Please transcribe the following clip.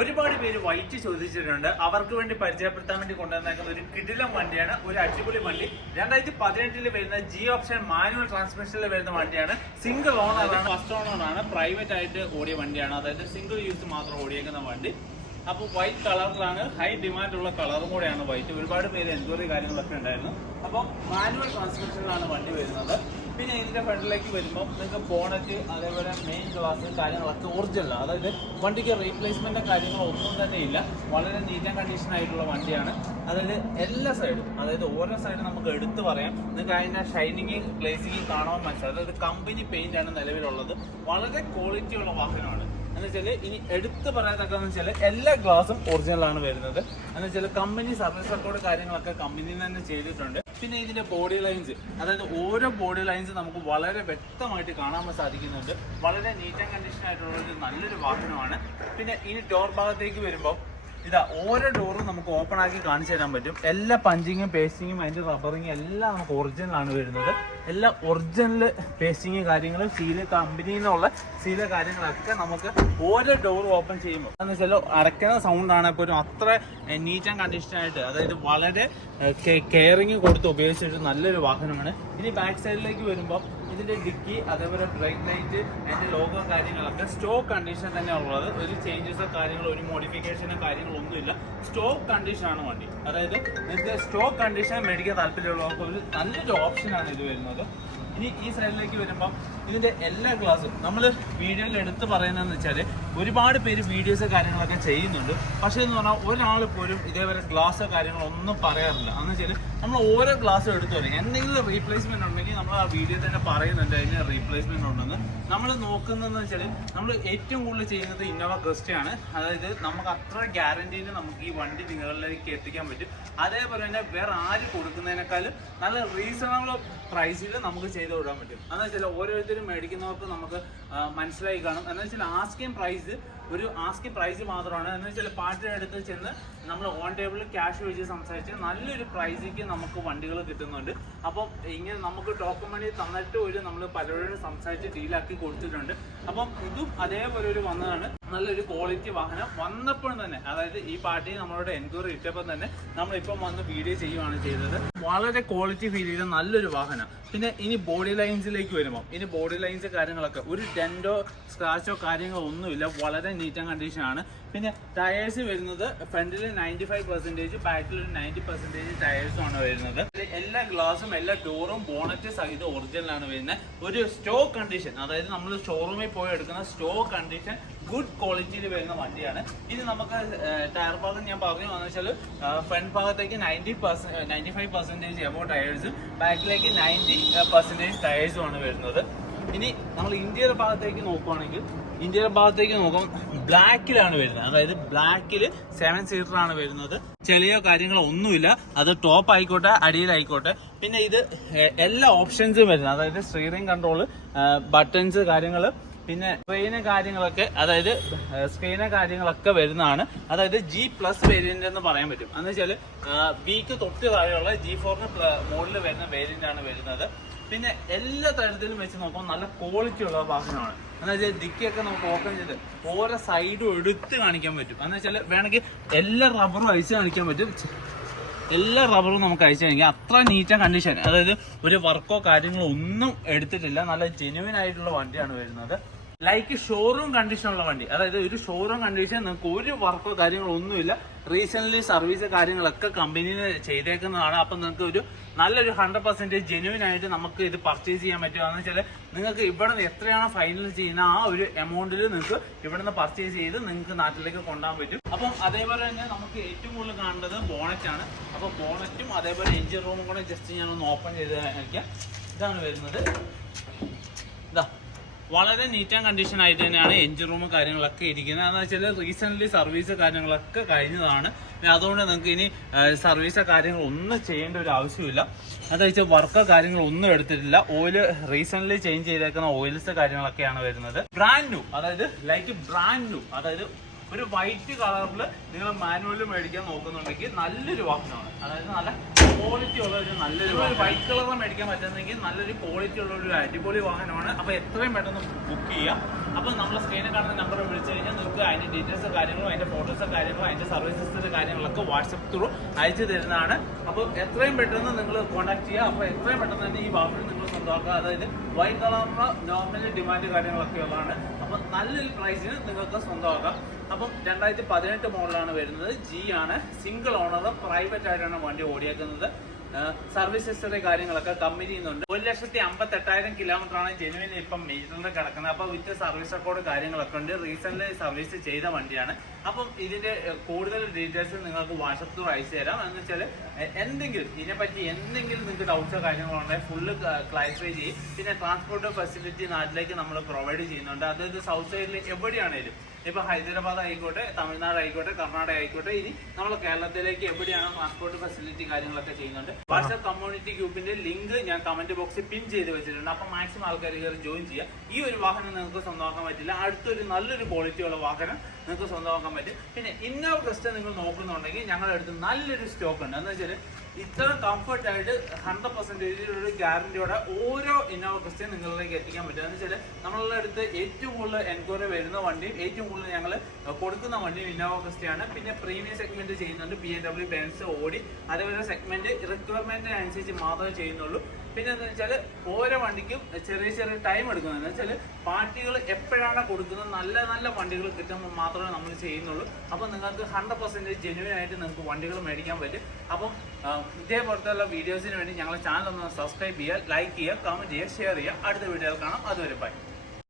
ഒരുപാട് പേര് വൈറ്റ് ചോദിച്ചിട്ടുണ്ട്. അവർക്ക് വേണ്ടി പരിചയപ്പെടുത്താൻ വേണ്ടി കൊണ്ടുവന്നേക്കുന്ന ഒരു കിടിലം വണ്ടിയാണ്, ഒരു അടിപൊളി വണ്ടി. 2018 വരുന്ന ജി ഓപ്ഷൻ മാനുവൽ ട്രാൻസ്മിഷനിൽ വരുന്ന വണ്ടിയാണ്. സിംഗിൾ ഓണറാണ്, ഫസ്റ്റ് ഓണറാണ്, പ്രൈവറ്റ് ആയിട്ട് ഓടിയ വണ്ടിയാണ്. അതായത് സിംഗിൾ യൂസ് മാത്രം ഓടിയേക്കുന്ന വണ്ടി. അപ്പോൾ വൈറ്റ് കളറിലാണ്, ഹൈ ഡിമാൻഡ് ഉള്ള കളറും കൂടെയാണ് വൈറ്റ്. ഒരുപാട് പേര് എൻക്വയറി കാര്യങ്ങളൊക്കെ ഉണ്ടായിരുന്നു. അപ്പോൾ മാനുവൽ ട്രാൻസ്മിഷനിലാണ് വണ്ടി വരുന്നത്. പിന്നെ ഇതിന്റെ ഫ്രണ്ടിലേക്ക് വരുമ്പോൾ നിങ്ങൾക്ക് ബോണറ്റ്, അതേപോലെ മെയിൻ ഗ്ലാസ് കാര്യങ്ങളൊക്കെ ഒറിജിനലാണ്. അതായത് വണ്ടിക്ക് റീപ്ലേസ്മെന്റ് കാര്യങ്ങളൊന്നും തന്നെ ഇല്ല. വളരെ നീറ്റ് ആൻഡ് കണ്ടീഷൻ ആയിട്ടുള്ള വണ്ടിയാണ്. അതായത് എല്ലാ സൈഡും, അതായത് ഓരോ സൈഡും നമുക്ക് എടുത്തു പറയാം. നിങ്ങൾക്ക് അതിന്റെ ഷൈനിങ് ഗ്ലേസിങ് കാണാൻ മനസ്സിലാവും. അതായത് കമ്പനി പെയിന്റ് ആണ് നിലവിലുള്ളത്. വളരെ ക്വാളിറ്റി ഉള്ള വാഹനമാണ്. എന്ന് വെച്ചാൽ ഇനി എടുത്ത് പറയാത്തക്കെന്ന് വെച്ചാൽ എല്ലാ ഗ്ലാസും ഒറിജിനലാണ് വരുന്നത്. എന്ന് വെച്ചാൽ കമ്പനി സർവീസ് റെക്കോർഡ് കാര്യങ്ങളൊക്കെ കമ്പനിയിൽ തന്നെ ചെയ്തിട്ടുണ്ട്. പിന്നെ ഇതിന്റെ ബോഡി ലൈൻസ്, അതായത് ഓരോ ബോഡി ലൈൻസ് നമുക്ക് വളരെ വ്യക്തമായിട്ട് കാണാൻ സാധിക്കുന്നുണ്ട്. വളരെ നീറ്റ് ആൻഡ് കണ്ടീഷൻ ആയിട്ടുള്ള ഒരു നല്ലൊരു വാഹനമാണ്. പിന്നെ ഈ ഡോർ ഭാഗത്തേക്ക് വരുമ്പോൾ ഇതാ ഓരോ ഡോറും നമുക്ക് ഓപ്പൺ ആക്കി കാണിച്ചു തരാൻ പറ്റും. എല്ലാ പഞ്ചിങ്ങും പേസ്റ്റിങ്ങും അതിന്റെ റബ്ബറിങ്ങും എല്ലാം നമുക്ക് ഒറിജിനലാണ് വരുന്നത്. എല്ലാ ഒറിജിനൽ പേസ്റ്റിങ് കാര്യങ്ങളും സീല് കമ്പനിയിൽ നിന്നുള്ള സീല് കാര്യങ്ങളൊക്കെ നമുക്ക് ഓരോ ഡോർ ഓപ്പൺ ചെയ്യുമ്പോൾ എന്ന് വെച്ചാൽ അടയ്ക്കുന്ന സൗണ്ടാണ് എപ്പോഴും അത്ര നീറ്റ് ആൻഡ് കണ്ടീഷൻ ആയിട്ട്, അതായത് വളരെ കെയറിങ് കൊടുത്ത് ഉപയോഗിച്ചിട്ട് നല്ലൊരു വാഹനമാണ്. ഇനി ബാക്ക് സൈഡിലേക്ക് വരുമ്പോൾ ഇതിന്റെ ഡിക്കി, അതേപോലെ ബ്രേക്ക് ലൈറ്റ്, അതിന്റെ ലോഗോ കാര്യങ്ങളൊക്കെ സ്റ്റോക്ക് കണ്ടീഷൻ തന്നെ ഉള്ളത്. ഒരു ചേഞ്ചസോ കാര്യങ്ങളോ ഒരു മോഡിഫിക്കേഷനോ കാര്യങ്ങളോ ഒന്നുമില്ല. സ്റ്റോക്ക് കണ്ടീഷൻ ആണ് വണ്ടി. അതായത് നിങ്ങൾക്ക് സ്റ്റോക്ക് കണ്ടീഷൻ മേടിക്കാൻ താല്പര്യമുള്ളവർക്ക് ഒരു നല്ലൊരു ഓപ്ഷനാണ് ഇത് വരുന്നത്. ഇനി ഈ സൈഡിലേക്ക് വരുമ്പോൾ ഇതിന്റെ എല്ലാ ഗ്ലാസും നമ്മൾ വീഡിയോയിൽ എടുത്ത് പറയുന്നതെന്ന് വെച്ചാൽ ഒരുപാട് പേര് വീഡിയോസ് കാര്യങ്ങളൊക്കെ ചെയ്യുന്നുണ്ട്. പക്ഷേ എന്ന് പറഞ്ഞാൽ ഒരാൾ പോലും ഇതേപോലെ ഗ്ലാസ് കാര്യങ്ങളൊന്നും പറയാറില്ല. എന്ന് വെച്ചാൽ നമ്മൾ ഓരോ ഗ്ലാസ്സും എടുത്തു പറയും. എന്തെങ്കിലും റീപ്ലേസ്മെന്റ് ഉണ്ടെങ്കിൽ നമ്മൾ ആ വീഡിയോ തന്നെ പറയുന്നുണ്ട് അതിന് റീപ്ലേസ്മെന്റ് ഉണ്ടെന്ന്. നമ്മൾ നോക്കുന്നതെന്ന് വെച്ചാൽ നമ്മൾ ഏറ്റവും കൂടുതൽ ചെയ്യുന്നത് ഇന്നോവ ക്രിസ്റ്റയാണ്. അതായത് നമുക്ക് അത്ര ഗ്യാരണ്ടിയിൽ നമുക്ക് ഈ വണ്ടി നിങ്ങളിലേക്ക് എത്തിക്കാൻ പറ്റും. അതേപോലെ തന്നെ വേറെ ആര് കൊടുക്കുന്നതിനേക്കാളും നല്ല റീസണബിൾ പ്രൈസിൽ നമുക്ക് ചെയ്ത് വിടാൻ പറ്റും. എന്ന് വെച്ചാൽ ഓരോരുത്തരും മേടിക്കുന്നവർക്ക് നമുക്ക് മനസ്സിലായി കാണും. എന്ന് വെച്ചാൽ ആസ്കിങ് പ്രൈസ് മാത്രമാണ്. എന്ന് വെച്ചാൽ പാർട്ടിയുടെ അടുത്ത് ചെന്ന് നമ്മൾ ഓൺ ടേബിളിൽ ക്യാഷ് വെച്ച് സംസാരിച്ച് നല്ലൊരു പ്രൈസിക്ക് നമുക്ക് വണ്ടികൾ കിട്ടുന്നുണ്ട്. അപ്പം ഇങ്ങനെ നമുക്ക് ടോക്കൺ മണി തന്നിട്ട് ഒരു നമ്മൾ പലരോടും സംസാരിച്ച് ഡീലാക്കി കൊടുത്തിട്ടുണ്ട്. അപ്പം ഇതും അതേപോലെ ഒരു വന്നതാണ്. നല്ലൊരു ക്വാളിറ്റി വാഹനം വന്നപ്പോഴും തന്നെ, അതായത് ഈ പാർട്ടി നമ്മളോട് എൻക്വയറി ഇട്ടപ്പോൾ തന്നെ നമ്മളിപ്പം വന്ന് വീഡിയോ ചെയ്യുകയാണ് ചെയ്തത്. വളരെ ക്വാളിറ്റി ഫീൽ ചെയ്ത നല്ലൊരു വാഹനം. പിന്നെ ഇനി ബോഡി ലൈൻസിലേക്ക് വരുമ്പോൾ ഇനി ബോഡി ലൈൻസ് കാര്യങ്ങളൊക്കെ ഒരു ഡെൻറ്റോ സ്ക്രാച്ചോ കാര്യങ്ങളോ ഒന്നുമില്ല. വളരെ നീറ്റ് ആൻഡ് കണ്ടീഷൻ ആണ്. പിന്നെ ടയേഴ്സ് വരുന്നത് ഫ്രണ്ടിൽ 95%, ബാക്കിൽ ഒരു 90% ടയേഴ്സും ആണ് വരുന്നത്. എല്ലാ ഗ്ലാസും എല്ലാ ഡോറും ബോണറ്റ് സഹിതം ഒറിജിനലാണ് വരുന്നത്. ഒരു സ്റ്റോക്ക് കണ്ടീഷൻ, അതായത് നമ്മൾ ഷോറൂമിൽ പോയി എടുക്കുന്ന സ്റ്റോക്ക് കണ്ടീഷൻ ഗുഡ് ക്വാളിറ്റിയിൽ വരുന്ന വണ്ടിയാണ്. ഇനി നമുക്ക് ടയർ ഭാഗം ഞാൻ പറഞ്ഞു വന്നു വെച്ചാൽ ഫ്രണ്ട് ഭാഗത്തേക്ക് 95% എബോ ടയേഴ്സും ബാക്കിലേക്ക് 90% ടയേഴ്സും ആണ് വരുന്നത്. ഇനി നമ്മൾ ഇന്ത്യയുടെ ഭാഗത്തേക്ക് നോക്കുവാണെങ്കിൽ ബ്ലാക്കിലാണ് വരുന്നത്. അതായത് ബ്ലാക്കിൽ 7 സീറ്റർ ആണ് വരുന്നത്. ചെളിയോ കാര്യങ്ങളോ ഒന്നുമില്ല. അത് ടോപ്പ് ആയിക്കോട്ടെ അടിയിലായിക്കോട്ടെ. പിന്നെ ഇത് എല്ലാ ഓപ്ഷൻസും വരുന്നത്, അതായത് സ്റ്റിയറിംഗ് കൺട്രോള്, ബട്ടൺസ് കാര്യങ്ങൾ, പിന്നെ സ്ക്രീന് കാര്യങ്ങളൊക്കെ വരുന്നതാണ്. അതായത് G+ വേരിയന്റ് എന്ന് പറയാൻ പറ്റും. എന്ന് വെച്ചാൽ Bക്ക് തൊട്ട് താഴെയുള്ള G4 മോഡലിൽ വരുന്ന വേരിയന്റ് ആണ് വരുന്നത്. പിന്നെ എല്ലാ തരത്തിലും വെച്ച് നോക്കുമ്പോൾ നല്ല ക്വാളിറ്റി ഉള്ള വാഹനമാണ്. എന്ന് വെച്ചാൽ ഡിക്കിയൊക്കെ നമുക്ക് ഓപ്പൺ ചെയ്ത് ഓരോ സൈഡും എടുത്ത് കാണിക്കാൻ പറ്റും. എന്ന് വെച്ചാൽ വേണമെങ്കിൽ എല്ലാ റബ്ബറും അഴിച്ച് കാണിക്കാൻ പറ്റും. എല്ലാ റബ്ബറും നമുക്ക് അഴിച്ചു കാണിക്കാം. അത്ര നീറ്റ് ആൻഡ് കണ്ടീഷൻ, അതായത് ഒരു വർക്കോ കാര്യങ്ങളോ ഒന്നും എടുത്തിട്ടില്ല. നല്ല ജെന്യുവൻ ആയിട്ടുള്ള വണ്ടിയാണ് വരുന്നത്. ലൈക്ക് ഷോറൂം കണ്ടീഷനുള്ള വണ്ടി. അതായത് ഒരു ഷോറൂം കണ്ടീഷൻ, നിങ്ങൾക്ക് ഒരു വർക്കോ കാര്യങ്ങളോ ഒന്നുമില്ല. റീസെന്റ് സർവീസ് കാര്യങ്ങളൊക്കെ കമ്പനിയിൽ ചെയ്തേക്കുന്നതാണ്. അപ്പം നിങ്ങൾക്ക് ഒരു നല്ലൊരു 100% ജെന്യുവൻ ആയിട്ട് നമുക്ക് ഇത് പർച്ചേസ് ചെയ്യാൻ പറ്റുകയെന്ന് വെച്ചാൽ നിങ്ങൾക്ക് ഇവിടെ നിന്ന് എത്രയാണോ ഫൈനൽ ചെയ്യുന്ന ആ ഒരു എമൗണ്ടിൽ നിങ്ങൾക്ക് ഇവിടെ നിന്ന് പർച്ചേസ് ചെയ്ത് നിങ്ങൾക്ക് നാട്ടിലേക്ക് കൊണ്ടുപോകാൻ പറ്റും. അപ്പം അതേപോലെ തന്നെ നമുക്ക് ഏറ്റവും കൂടുതൽ കാണേണ്ടത് ബോണറ്റ് ആണ്. അപ്പം ബോണറ്റും അതേപോലെ എഞ്ചിൻ റൂമും കൂടെ ജസ്റ്റ് ഞാനൊന്ന് ഓപ്പൺ ചെയ്ത് കാണിക്കാം. ഇതാണ് വരുന്നത്. ഇതാ വളരെ നീറ്റ് ആൻഡ് കണ്ടീഷൻ ആയിട്ട് തന്നെയാണ് എഞ്ചിൻ റൂമും കാര്യങ്ങളൊക്കെ ഇരിക്കുന്നത്. എന്ന് വെച്ചാൽ റീസെന്റ് സർവീസ് കാര്യങ്ങളൊക്കെ കഴിഞ്ഞതാണ്. അതുകൊണ്ട് നിങ്ങൾക്ക് ഇനി സർവീസോ കാര്യങ്ങളൊന്നും ചെയ്യേണ്ട ഒരു ആവശ്യമില്ല. അത് വെച്ചാൽ വർക്കോ കാര്യങ്ങളൊന്നും എടുത്തിട്ടില്ല. ഓയിൽ റീസെന്റ് ചേഞ്ച് ചെയ്തേക്കുന്ന ഓയിൽസ് കാര്യങ്ങളൊക്കെയാണ് വരുന്നത്. ബ്രാൻഡ് ന്യൂ, അതായത് ലൈക്ക് ബ്രാൻഡ് ന്യൂ, അതായത് ഒരു വൈറ്റ് കളറിൽ നിങ്ങൾ മാനുവലിൽ മേടിക്കാൻ നോക്കുന്നുണ്ടെങ്കിൽ നല്ലൊരു വാഹനമാണ്. അതായത് നല്ല ക്വാളിറ്റി ഉള്ള ഒരു നല്ലൊരു വൈറ്റ് കളറിൽ മേടിക്കാൻ പറ്റുന്നെങ്കിൽ നല്ലൊരു ക്വാളിറ്റി ഉള്ള ഒരു അടിപൊളി വാഹനമാണ്. അപ്പോൾ എത്രയും പെട്ടെന്ന് ബുക്ക് ചെയ്യാം. അപ്പോൾ നമ്മൾ സ്ക്രീനിൽ കാണുന്ന നമ്പർ വിളിച്ചു കഴിഞ്ഞാൽ നിങ്ങൾക്ക് അതിന്റെ ഡീറ്റെയിൽസ് കാര്യങ്ങളും അതിന്റെ ഫോട്ടോസ് കാര്യങ്ങളും അതിന്റെ സർവീസ് ഹിസ്റ്ററി കാര്യങ്ങളൊക്കെ വാട്സപ്പ് ത്രൂ അയച്ചു തരുന്നതാണ്. അപ്പോൾ എത്രയും പെട്ടെന്ന് നിങ്ങൾ കോൺടാക്ട് ചെയ്യുക. അപ്പോൾ എത്രയും പെട്ടെന്ന് തന്നെ ഈ വാഹനം നിങ്ങൾ സ്വന്തമാക്കുക. അതായത് വൈറ്റ് കളറിന് നോർമലി ഡിമാൻഡ് കാര്യങ്ങളൊക്കെ ഉള്ളതാണ്. അപ്പോൾ നല്ലൊരു പ്രൈസിന് നിങ്ങൾക്ക് സ്വന്തമാക്കാം. അപ്പം 2018 മോഡലാണ് വരുന്നത്. ജി ആണ്, സിംഗിൾ ഓണർ, പ്രൈവറ്റ് ആയിട്ടാണ് വണ്ടി ഓടിയേക്കുന്നത്. സർവീസ് ഹിസ്റ്ററി കാര്യങ്ങളൊക്കെ കമ്പനി ചെയ്യുന്നുണ്ട്. 1,58,000 കിലോമീറ്ററാണ് ജെനുവിൻ ഇപ്പം മീറ്ററിൽ കിടക്കുന്നത്. അപ്പോൾ വിത്ത് സർവീസ് റെക്കോർഡ് കാര്യങ്ങളൊക്കെ ഉണ്ട്. റീസെന്റ് സർവീസ് ചെയ്ത വണ്ടിയാണ്. അപ്പം ഇതിന്റെ കൂടുതൽ ഡീറ്റെയിൽസ് നിങ്ങൾക്ക് വാട്സപ്പ് ത്രൂ അയച്ചു തരാം. എന്ന് വെച്ചാൽ എന്തെങ്കിലും ഇതിനെപ്പറ്റി എന്തെങ്കിലും നിങ്ങൾക്ക് ഡൗട്ട്സോ കാര്യങ്ങളോ ഉണ്ടെങ്കിൽ ഫുള്ള് ക്ലാരിഫൈ ചെയ്യും. പിന്നെ ട്രാൻസ്പോർട്ട് ഫെസിലിറ്റി നാട്ടിലേക്ക് നമ്മൾ പ്രൊവൈഡ് ചെയ്യുന്നുണ്ട്. അതായത് സൗത്ത് സൈഡിൽ എവിടെയാണേലും, ഇപ്പൊ ഹൈദരാബാദ് ആയിക്കോട്ടെ, തമിഴ്നാട് ആയിക്കോട്ടെ, കർണാടക ആയിക്കോട്ടെ, ഇനി നമ്മൾ കേരളത്തിലേക്ക് എവിടെയാണ് ട്രാൻസ്പോർട്ട് ഫെസിലിറ്റി കാര്യങ്ങളൊക്കെ ചെയ്യുന്നുണ്ട്. വാട്സ്ആപ്പ് കമ്മ്യൂണിറ്റി ഗ്രൂപ്പിന്റെ ലിങ്ക് ഞാൻ കമന്റ് ബോക്സിൽ പിൻ ചെയ്ത് വെച്ചിട്ടുണ്ട്. അപ്പൊ മാക്സിമം ആൾക്കാർ കയറി ജോയിൻ ചെയ്യുക. ഈ ഒരു വാഹനം നിങ്ങൾക്ക് സ്വന്തമാക്കാൻ പറ്റില്ല, അടുത്തൊരു നല്ലൊരു ക്വാളിറ്റിയുള്ള വാഹനം നിങ്ങൾക്ക് സ്വന്തമാക്കാൻ പറ്റും. പിന്നെ ഇന്നോവ ക്രിസ്റ്റ നിങ്ങൾ നോക്കുന്നുണ്ടെങ്കിൽ ഞങ്ങളുടെ അടുത്ത് നല്ലൊരു സ്റ്റോക്ക് ഉണ്ട്. എന്ന് വെച്ചാൽ ഇത്ര കംഫർട്ടായിട്ട് 100% ഒരു ഗ്യാരണ്ടിയോടെ ഓരോ ഇന്നോവ ക്രിസ്റ്റയും നിങ്ങളിലേക്ക് എത്തിക്കാൻ പറ്റും. എന്ന് വെച്ചാൽ നമ്മളുടെ അടുത്ത് ഏറ്റവും കൂടുതൽ എൻക്വയറി വരുന്ന വണ്ടിയും ഏറ്റവും കൂടുതൽ ഞങ്ങൾ കൊടുക്കുന്ന വണ്ടിയും ഇന്നോവ ക്രിസ്റ്റയാണ്. പിന്നെ പ്രീമിയം സെഗ്മെന്റ് ചെയ്യുന്നുണ്ട്, BMW, ബെൻസ്, ഓടി, അതേപോലെ സെഗ്മെന്റ് റിക്വയർമെന്റിനനുസരിച്ച് മാത്രമേ ചെയ്യുന്നുള്ളൂ. പിന്നെ എന്താ വെച്ചാൽ ഓരോ വണ്ടിക്കും ചെറിയ ചെറിയ ടൈം എടുക്കുന്നത്. എന്ന് വെച്ചാൽ പാർട്ടികൾ എപ്പോഴാണ് കൊടുക്കുന്നത്, നല്ല നല്ല വണ്ടികൾ കിട്ടുമ്പോൾ മാത്രമേ നമ്മൾ ചെയ്യുന്നുള്ളൂ. അപ്പം നിങ്ങൾക്ക് 100% ജെന്യുവൻ ആയിട്ട് നിങ്ങൾക്ക് വണ്ടികൾ മേടിക്കാൻ പറ്റും. അപ്പം ഇതേപോലത്തെ വീഡിയോസിന് വേണ്ടി ഞങ്ങളുടെ ചാനൽ ഒന്ന് സബ്സ്ക്രൈബ് ചെയ്യുക, ലൈക്ക് ചെയ്യുക, കമന്റ് ചെയ്യുക, ഷെയർ ചെയ്യുക. അടുത്ത വീഡിയോയിൽ കാണാം. അതുവരെ ബൈ.